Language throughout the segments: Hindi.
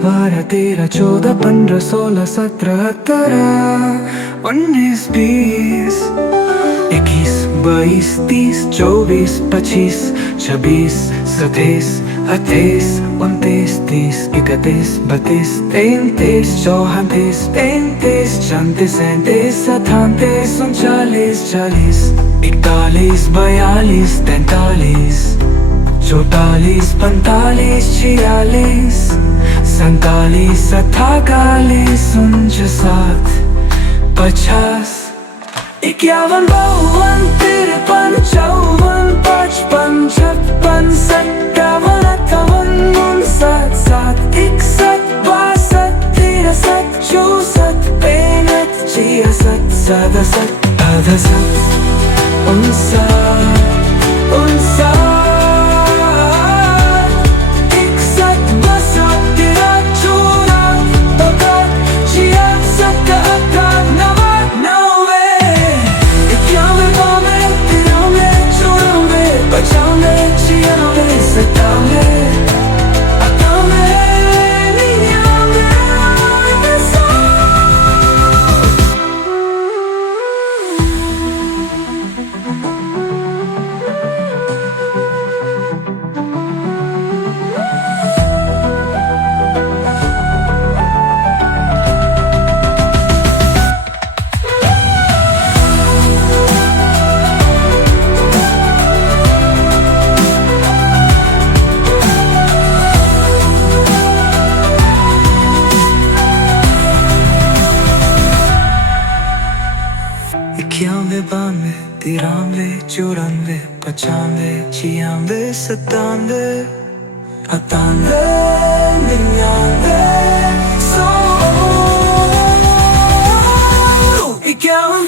12 13 14 15 16 17 18 19 20 21 22 30 24 25 26 27 28 29 30 31 32 33 34 35 36 37 38 39 40 41 42 43 44 45 46 47 48 49 50 51 52 53 54 55 56 57 58 59 60 61 62 63 64 65 92 93 94 95 96 97 98 99 100 51 52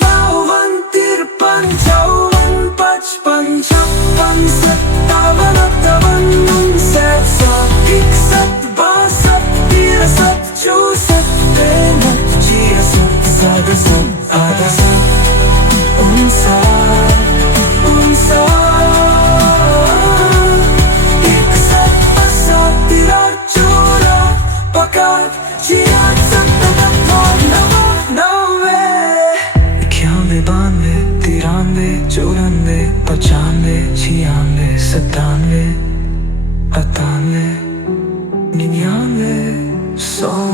53 54 55 56 57 58 97 98 99 100